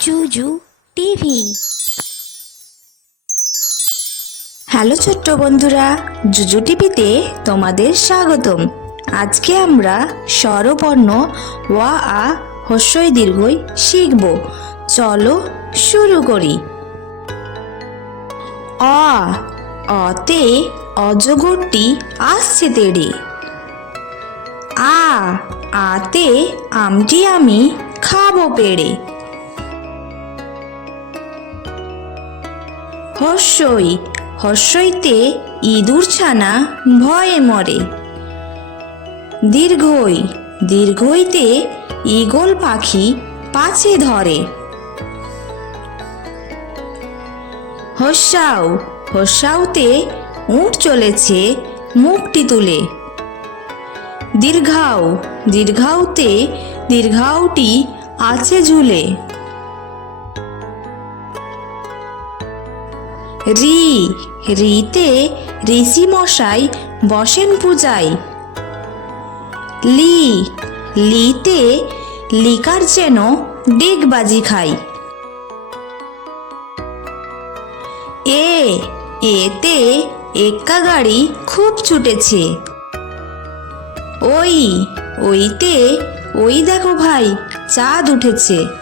জুজু TV. Hello ছোট্ট বন্ধুরা, জুজু টিভিতে তোমাদের স্বাগতম। আজকে আমরা স্বরবর্ণ ওয়া আ হস্যই দীর্ঘই শিখব। চলো শুরু করি। অ, অতে অজগরটি আসছে তেড়ে। আ, আতে আমটি আমি খাব পেড়ে। হর্ষই, হর্ষইতে ইঁদুর ছানা ভয়ে মরে। দীর্ঘই, দীর্ঘইতে ঈগল পাখি পাছে ধরে। হস্যাও হস্যাউতে উঠ চলেছে মুখটি তুলে। দীর্ঘাও দীর্ঘাউতে দীর্ঘাউটি আছে ঝুলে। রি, রিতে ঋষি মশাই বসেন পূজায়। লি, লিতে লিকার যেন ডিগবাজি খাই এ, এতে এক্কা গাড়ি খুব ছুটেছে। ওই, ওইতে, ওই দেখো ভাই, চাঁদ উঠেছে।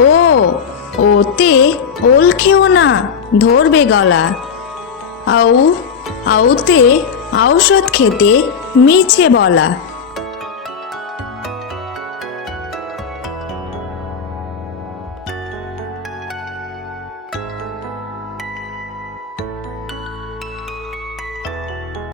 ও ওতে ওল খেও না ধরবে গলা। আউ আউতে ঔষধ খেতে মিছে বলা।